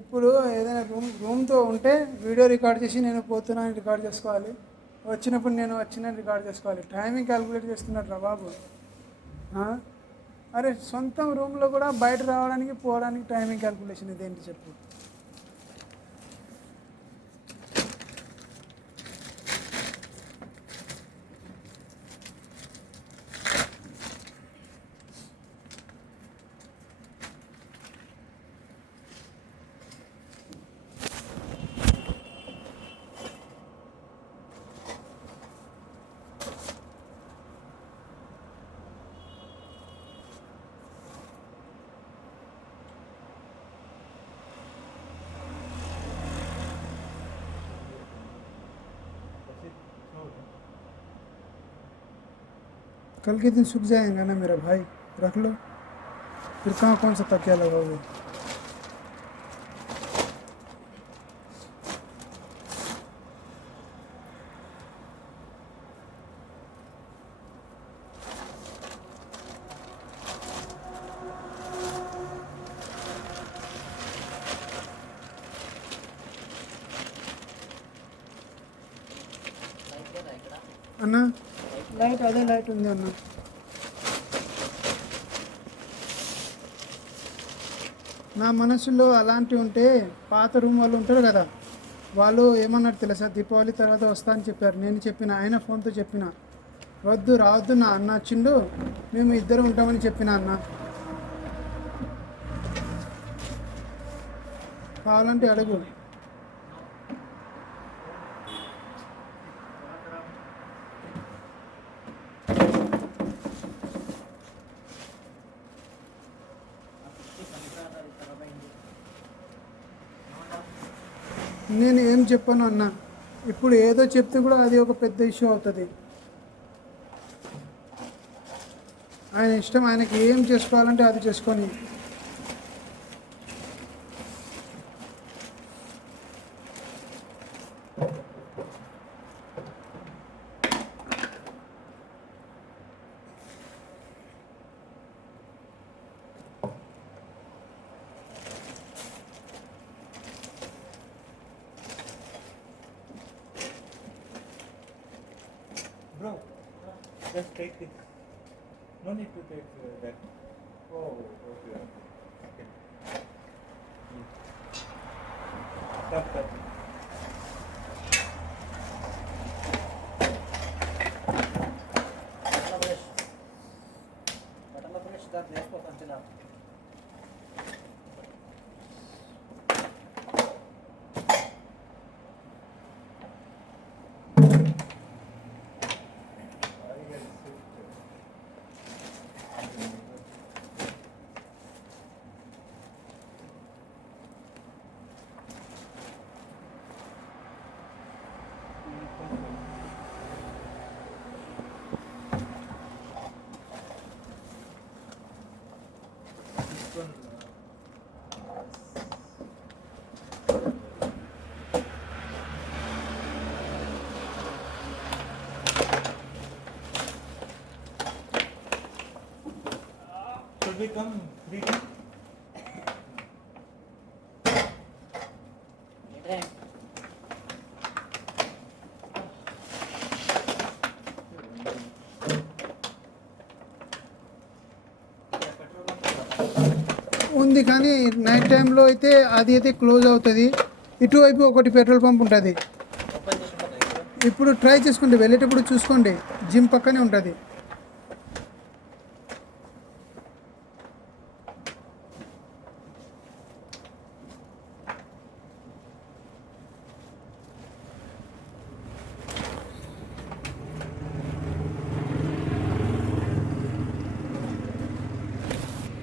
ఇప్పుడు ఏదైనా రూమ్తో ఉంటే వీడియో రికార్డ్ చేసి నేను పోతున్నాను రికార్డ్ చేసుకోవాలి, వచ్చినప్పుడు నేను వచ్చిన రికార్డ్ చేసుకోవాలి. టైమింగ్ క్యాలిక్యులేట్ చేస్తున్నట్రా బాబు. అరే సొంతం రూమ్లో కూడా బయట రావడానికి పోవడానికి టైమింగ్ క్యాలిక్యులేషన్ ఇదేంటి చెప్పు. कल के दिन सूख जाएगा ना मेरा भाई, रख लो फिर कहाँ कौन सा तकिया लगाओगे. అన్నా లైట్ అదే లైట్ ఉంది అన్న. నా మనసులో అలాంటివి ఉంటే పాత రూమ్ వాళ్ళు ఉంటారు కదా, వాళ్ళు ఏమన్నారు తెలుసా, దీపావళి తర్వాత వస్తా అని చెప్పారు. నేను చెప్పిన, ఆయన ఫోన్తో చెప్పిన, వద్దు రావద్దు, నా అన్న వచ్చిండు, మేము ఇద్దరు ఉంటామని చెప్పిన. అన్న కావాలంటే అడుగు. నేను ఏం చెప్పాను అన్న, ఇప్పుడు ఏదో చెప్తే కూడా అది ఒక పెద్ద ఇష్యూ అవుతుంది. ఆయన ఇష్టం, ఆయనకి ఏం చేసుకోవాలంటే అది చేసుకొని. Bro, just take this. No need to take that. Oh, okay. Okay. Stop that. Button brush da place ko kanchila. Should we come 3D? ఉంది కానీ నైట్ టైంలో అయితే అది అయితే క్లోజ్ అవుతుంది. ఇటువైపు ఒకటి పెట్రోల్ పంప్ ఉంటుంది. ఇప్పుడు ట్రై చేసుకోండి, వెళ్ళేటప్పుడు చూసుకోండి, జిమ్ పక్కనే ఉంటుంది.